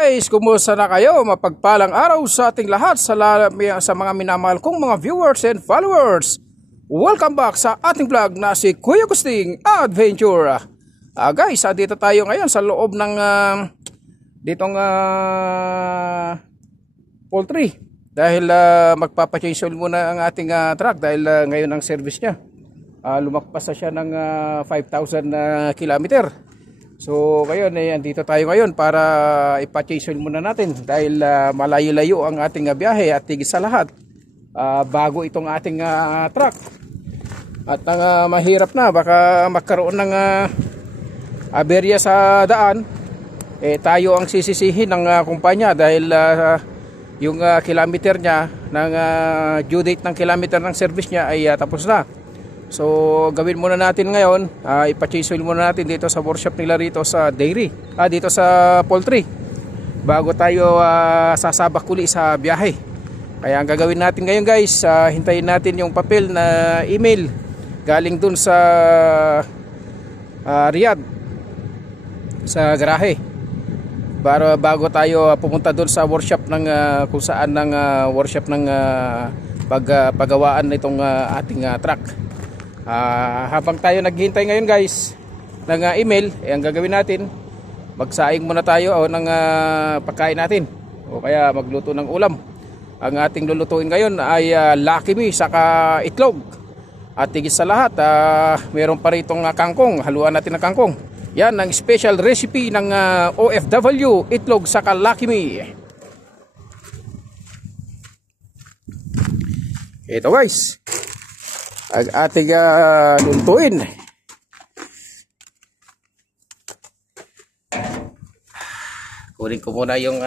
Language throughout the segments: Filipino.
Guys, kumusta na kayo? Mapagpalang araw sa ating lahat sa mga minamahal kong mga viewers and followers. Welcome back sa ating vlog na si Kuya Gusting Adventure. Guys, dito tayo ngayon sa loob ng poultry. Dahil magpapachange oil muna ang ating truck dahil ngayon ang service niya. Lumakpas na siya ng 5,000 kilometer. So ngayon andito tayo ngayon para ipa-change oil muna natin dahil malayo-layo ang ating biyahe at higit sa lahat bago itong ating truck. At ang mahirap na baka magkaroon ng aberya sa daan, tayo ang sisisihin ng kumpanya dahil yung kilometer niya ng due date ng kilometer ng service niya ay tapos na. So gawin muna natin ngayon, ipa-change oil muna natin dito sa workshop nila rito sa dairy, dito sa poultry bago tayo sasabak uli sa biyahe. Kaya ang gagawin natin ngayon guys, hintayin natin yung papel na email galing dun sa Riyadh sa garahe para bago tayo pumunta dun sa workshop ng kung saan ng workshop ng paggawaan nitong ating truck. Habang tayo naghihintay ngayon guys ng email, ang gagawin natin, magsaing muna tayo ng pagkain natin o kaya magluto ng ulam. Ang ating lulutuin ngayon ay Lucky Me saka itlog. At higit sa lahat, meron pa ritong kangkong, haluan natin ng kangkong. Yan ang special recipe ng OFW, itlog saka Lucky Me. Ito guys ang ating luntuin. Kunin ko muna yung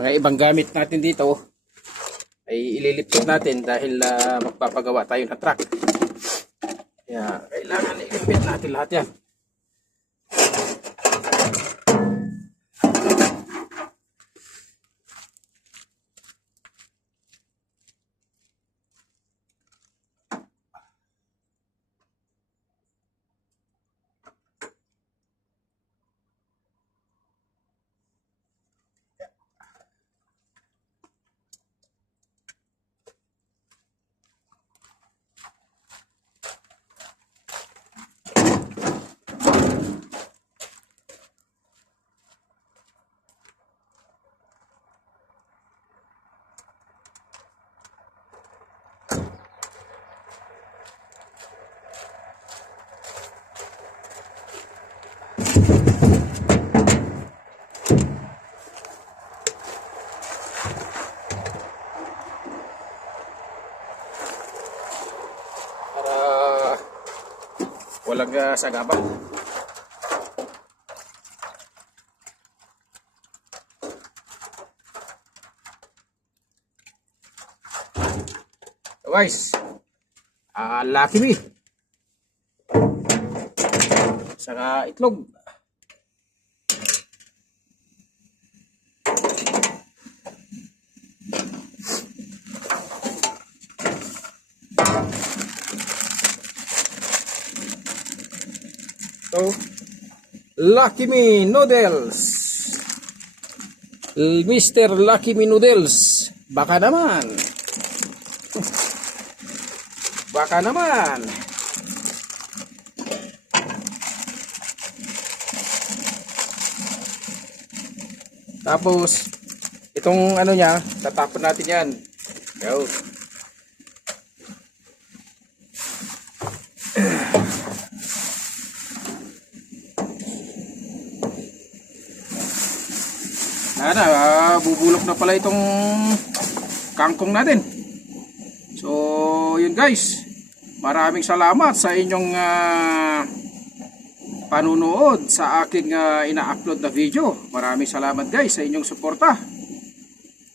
mga ibang gamit natin dito ay ililipit natin dahil magpapagawa tayo ng truck. Kaya kailangan ilipit natin lahat yan. Walang sagabal. So guys, Lucky Me saka itlog. So, Lucky Me Noodles, Mr. Lucky Me Noodles, baka naman, baka naman. Tapos itong ano niya, tatapon natin yan. Go. Bubulok na pala itong kangkong natin. So yun guys, maraming salamat sa inyong panunood sa aking ina-upload na video. Maraming salamat guys sa inyong suporta.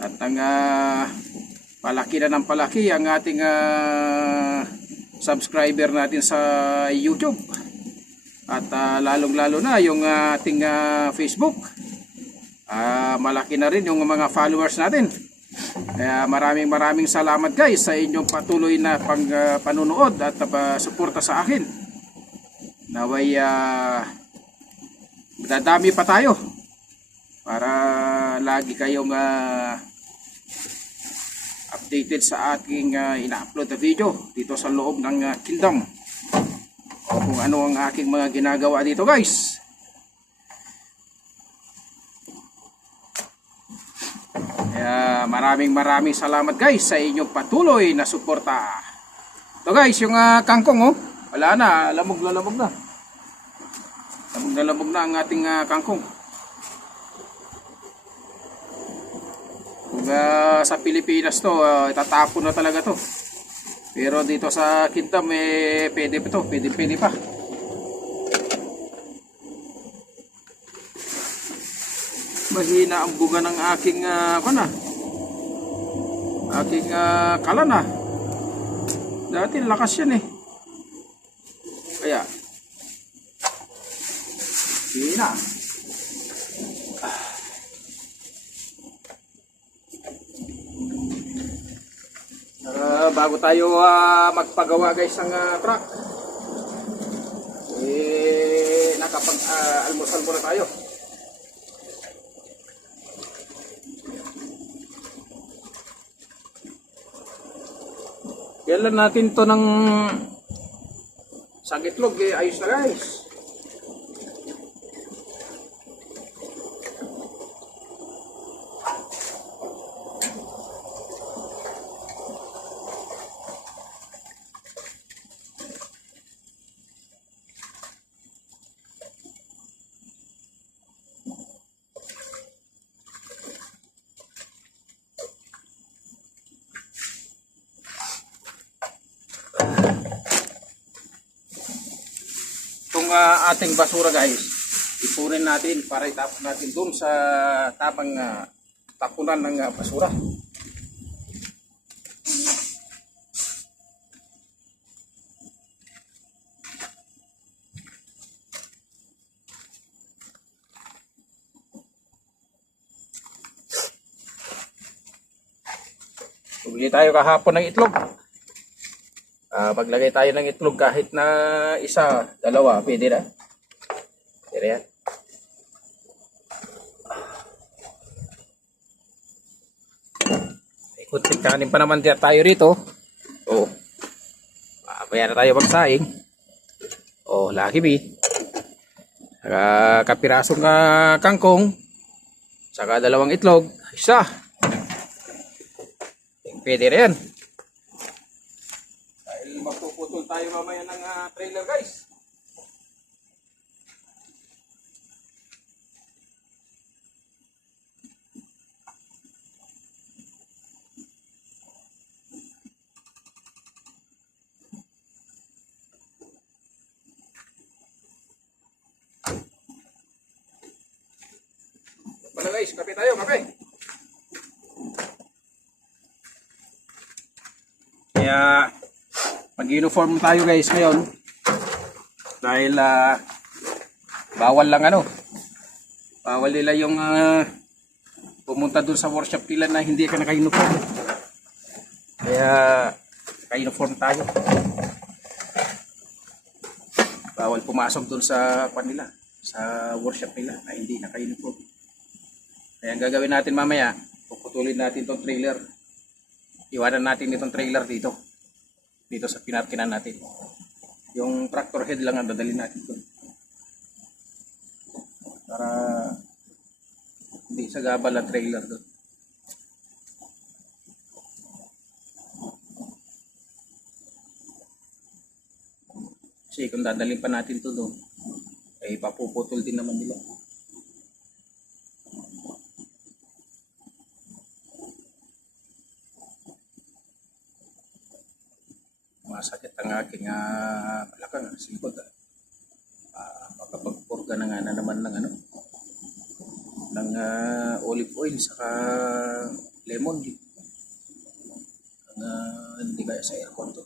At ang palaki na ng palaki ang ating subscriber natin sa YouTube. At lalong-lalo na yung ating Facebook. Malaki na rin yung mga followers natin. Kaya maraming salamat guys sa inyong patuloy na panunood at suporta sa akin. Naway dadami pa tayo para lagi kayong updated sa aking ina-upload na video dito sa loob ng Kingdom, o kung ano ang aking mga ginagawa dito guys. Kaya maraming salamat guys sa inyong patuloy na suporta. Ito guys, yung kangkong wala na, lamog na lamog na. Lamog na ang ating kangkong. Kung sa Pilipinas to, itatapon na talaga to. Pero dito sa Kingdom pwede pa to, pwede pa. Mahina ang bunga ng aking kalan Dati lakas yan Kaya hina. Bago tayo magpagawa guys ng truck, nakapag-almusal muna tayo. Kailan natin to ng sagitlog ayos na guys. Ating basura guys, ipunin natin para itapon natin dun sa tamang tapunan ng basura. Bumili tayo kahapon ng itlog. Maglagay tayo ng itlog kahit na isa, dalawa, pwede na. Pwede yan. Kunting kanin pa naman tayo rito. Kaya na tayo magsaing. Laki bi. Saka kapirasong kangkong. Saka dalawang itlog. Isa. Pwede na yan. Magpuputol tayo mamaya ng trailer guys. Wala guys, kape tayo, kape. Kaya mag-uniform tayo guys ngayon dahil bawal lang bawal nila yung pumunta dun sa workshop nila na hindi ka naka-uniform, kaya naka-uniform tayo. Bawal pumasok dun sa kanila, sa workshop nila na hindi naka-uniform. Kaya ang gagawin natin mamaya, puputulin natin tong trailer, iwanan natin itong trailer dito sa pinarkinan natin. Yung tractor head lang ang dadalhin natin doon para hindi sa gabal ang trailer doon. Kasi kung dadalhin pa natin to doon, ay papuputol din naman nila. Masakit ang aking balakang sa likod. Makapagpurga na nga na naman ng ng olive oil saka lemon. Hindi kaya sa aircon to.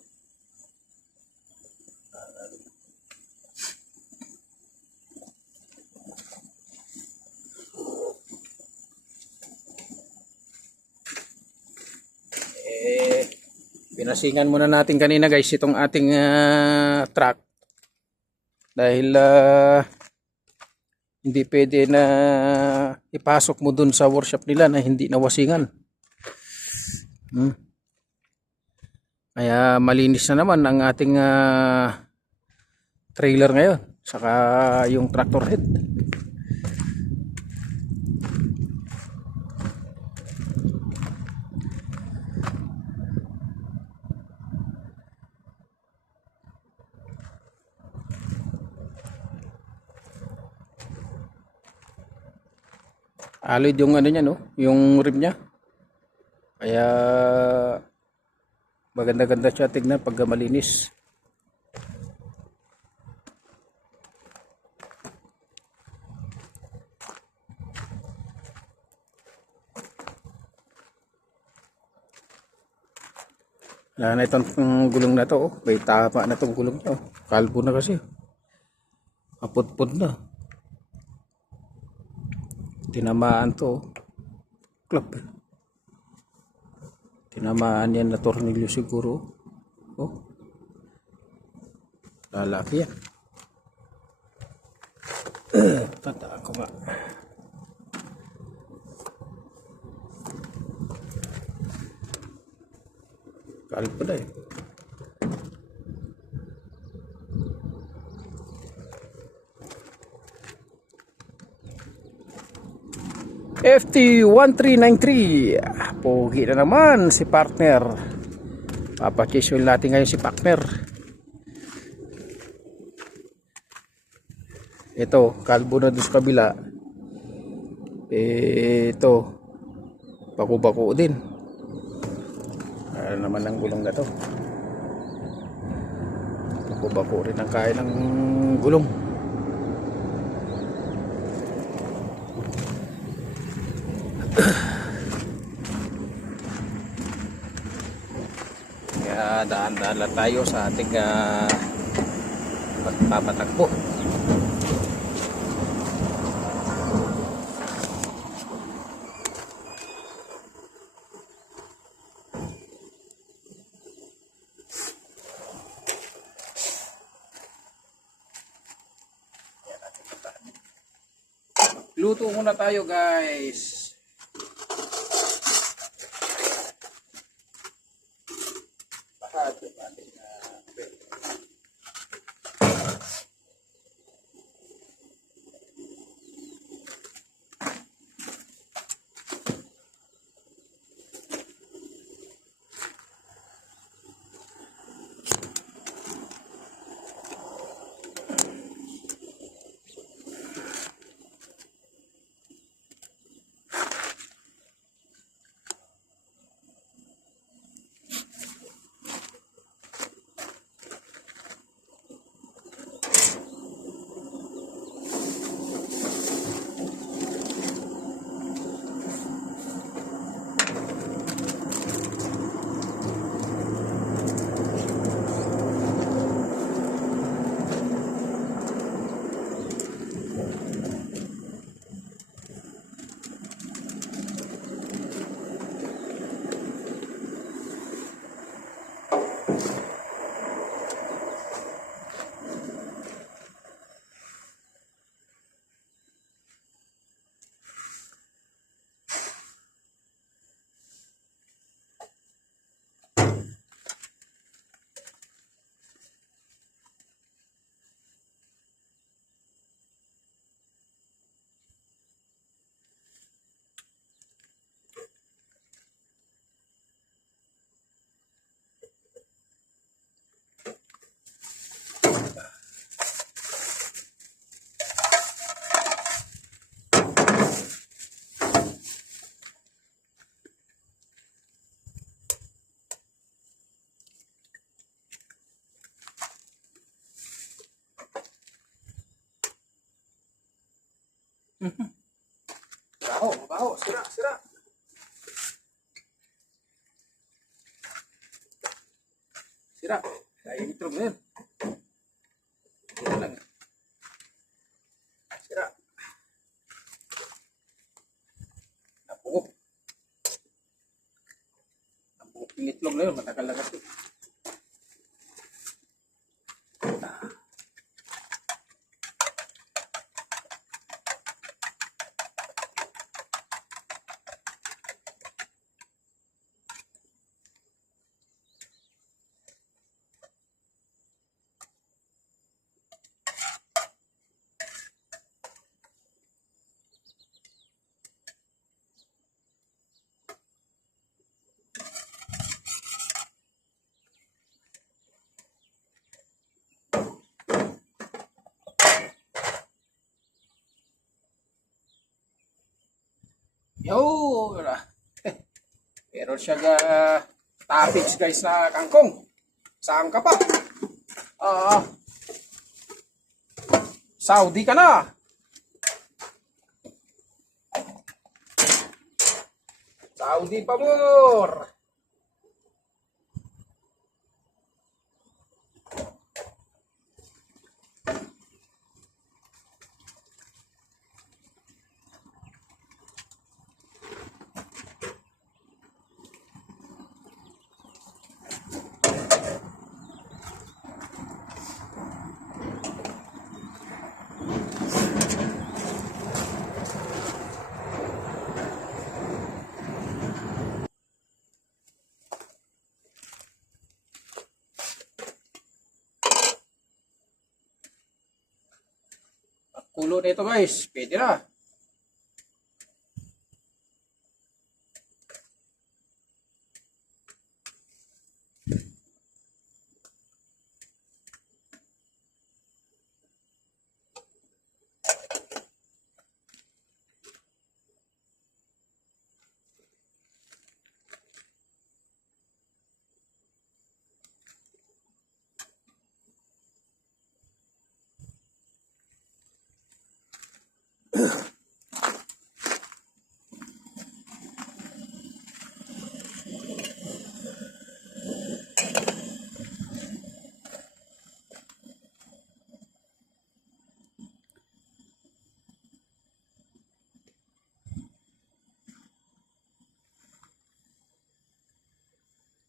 Pinasingan muna natin kanina guys itong ating truck. Dahil hindi pwede na ipasok mo dun sa workshop nila na hindi nawasingan. Kaya malinis na naman ang ating trailer ngayon. Saka yung tractor head. Alloy yung ano niya, no? Yung rim niya. Kaya maganda-ganda siya tignan pag malinis. Wala na itong gulong na to. May tama na itong gulong to. Kalbo na kasi. Kaput-put na. Tinamaan to. Klap. Tinamaan yan na tornilyo siguro. Oh. Lalaki yan. Tata ako nga. Kalbo na eh. FT1393. Pogi na naman si partner. Papachisuin natin ngayon si partner. Ito, kalbo na doon sa kabila. Ito, bako-bako din. Ano naman ang gulong na to. Bako-bako rin ang kain ng gulong. Kaya daan-daan lang tayo sa ating pagpapatakbo. Luto muna tayo guys. Baho, sira. Sira. Kaya itlog na yun. Sira lang. Sira. Napugop yung itlog na yun. Matagal na kasi. Yo! Meron siya topics guys na kangkong. Saan ka pa? Ah, Saudi ka na. Saudi pa more. Kulo nito guys, pwede na.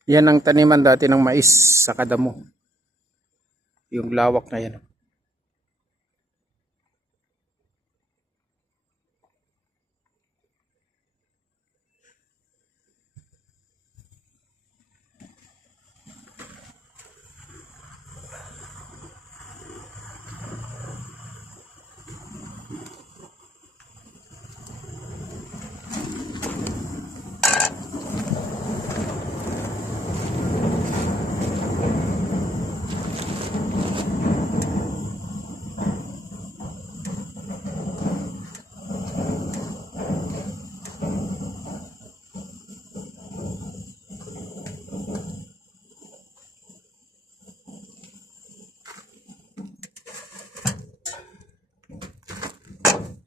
Yan ang taniman dati ng mais sa Kadamo. Yung lawak na yan.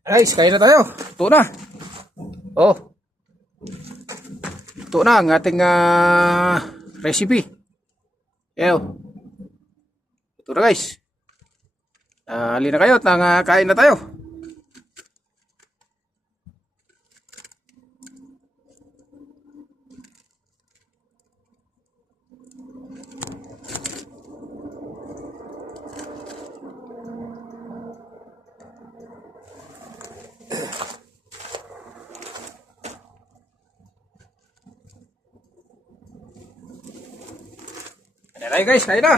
Guys, kain na tayo. Ito na. Oh. Ito na ang ating recipe. Eyo. Ito na guys. Halina kayo at kain na tayo. Kain na guys, kain na.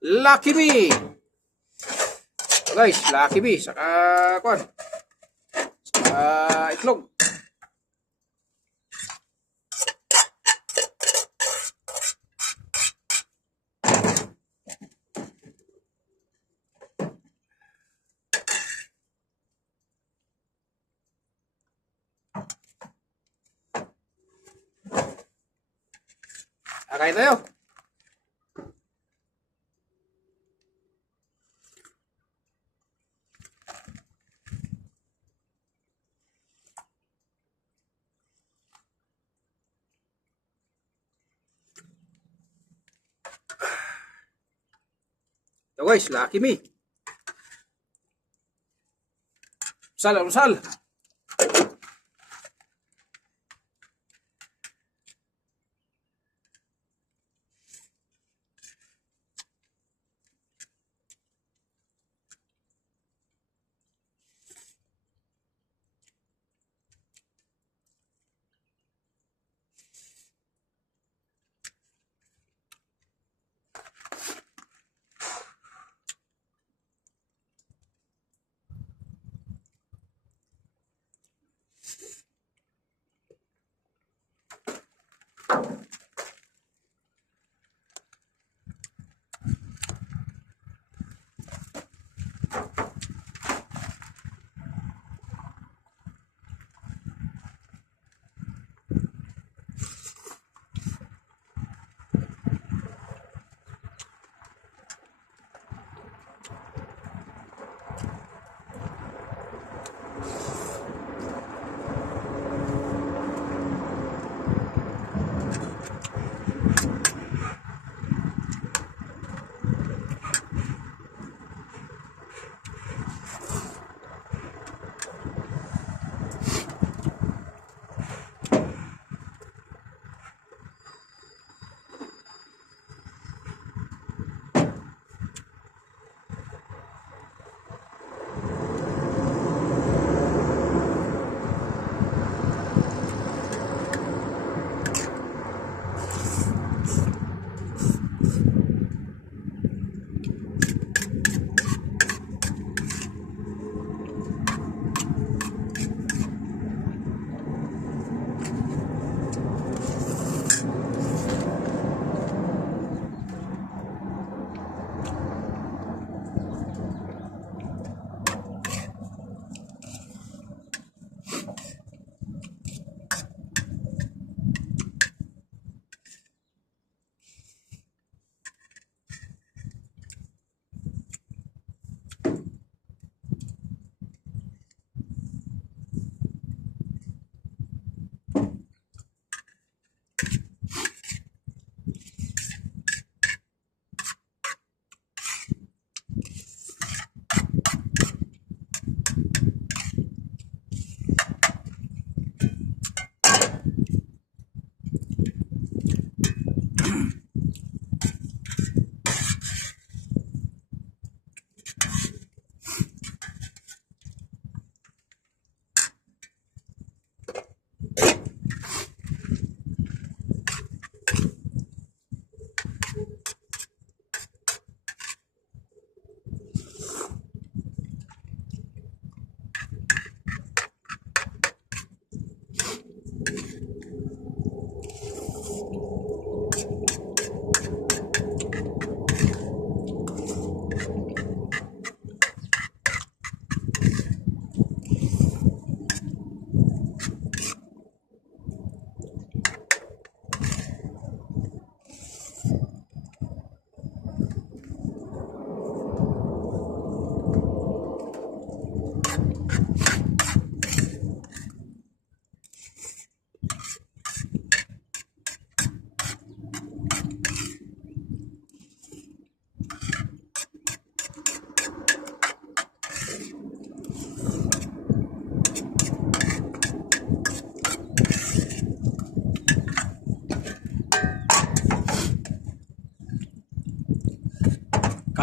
Lucky Bee. Guys, Lucky Bee saka kuan. Saka itlog. Kain tayo. Ito guys, Lucky Me. Usal, usal.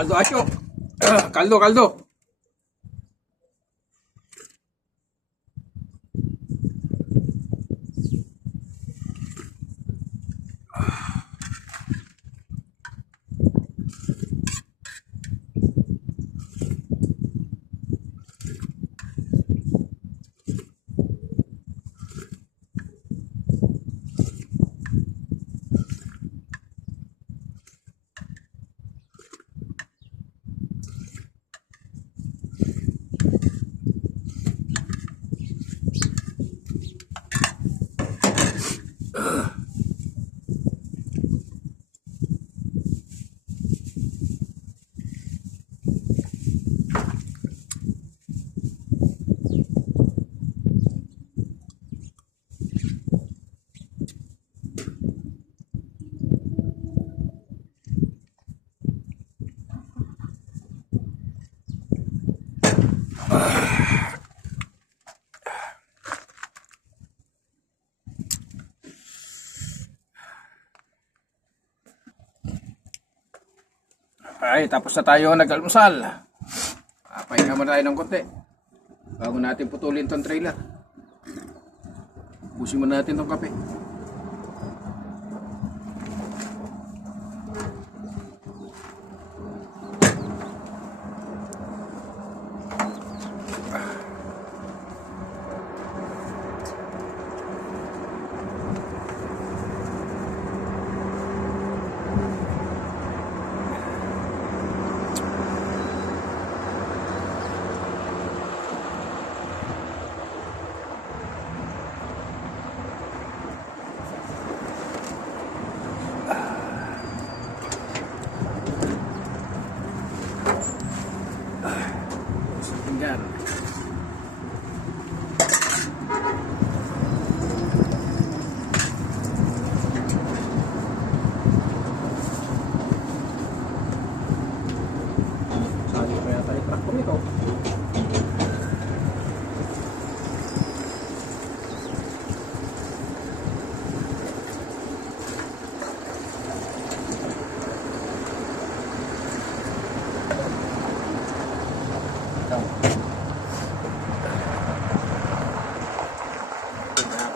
Kaldo asyo. Kaldo, kaldo. Ay, tapos na tayo nag-almusal. Pahinga muna tayo ng konti bago natin putulin tong trailer. Busin muna natin tong kape. Tingnan. Sali pa yata yung truck ko nito.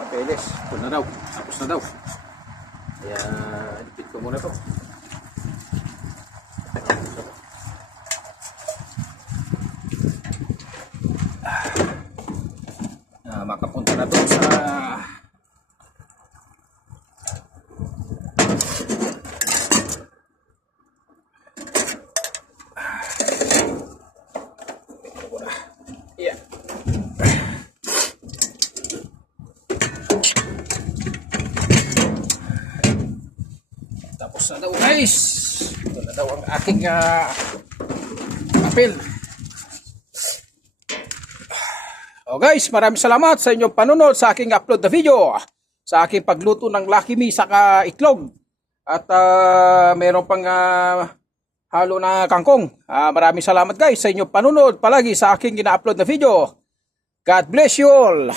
Papeles, ito na daw, tapos na daw. Kaya ipit ko muna to. Makapunta na to sa tapos na daw guys. Ito na daw ang aking papel. Oh guys, maraming salamat sa inyong panunod sa aking upload na video. Sa aking pagluto ng Lucky Me saka itlog. At meron pang halo na kangkong. Maraming salamat guys sa inyong panunod palagi sa aking ina-upload na video. God bless you all.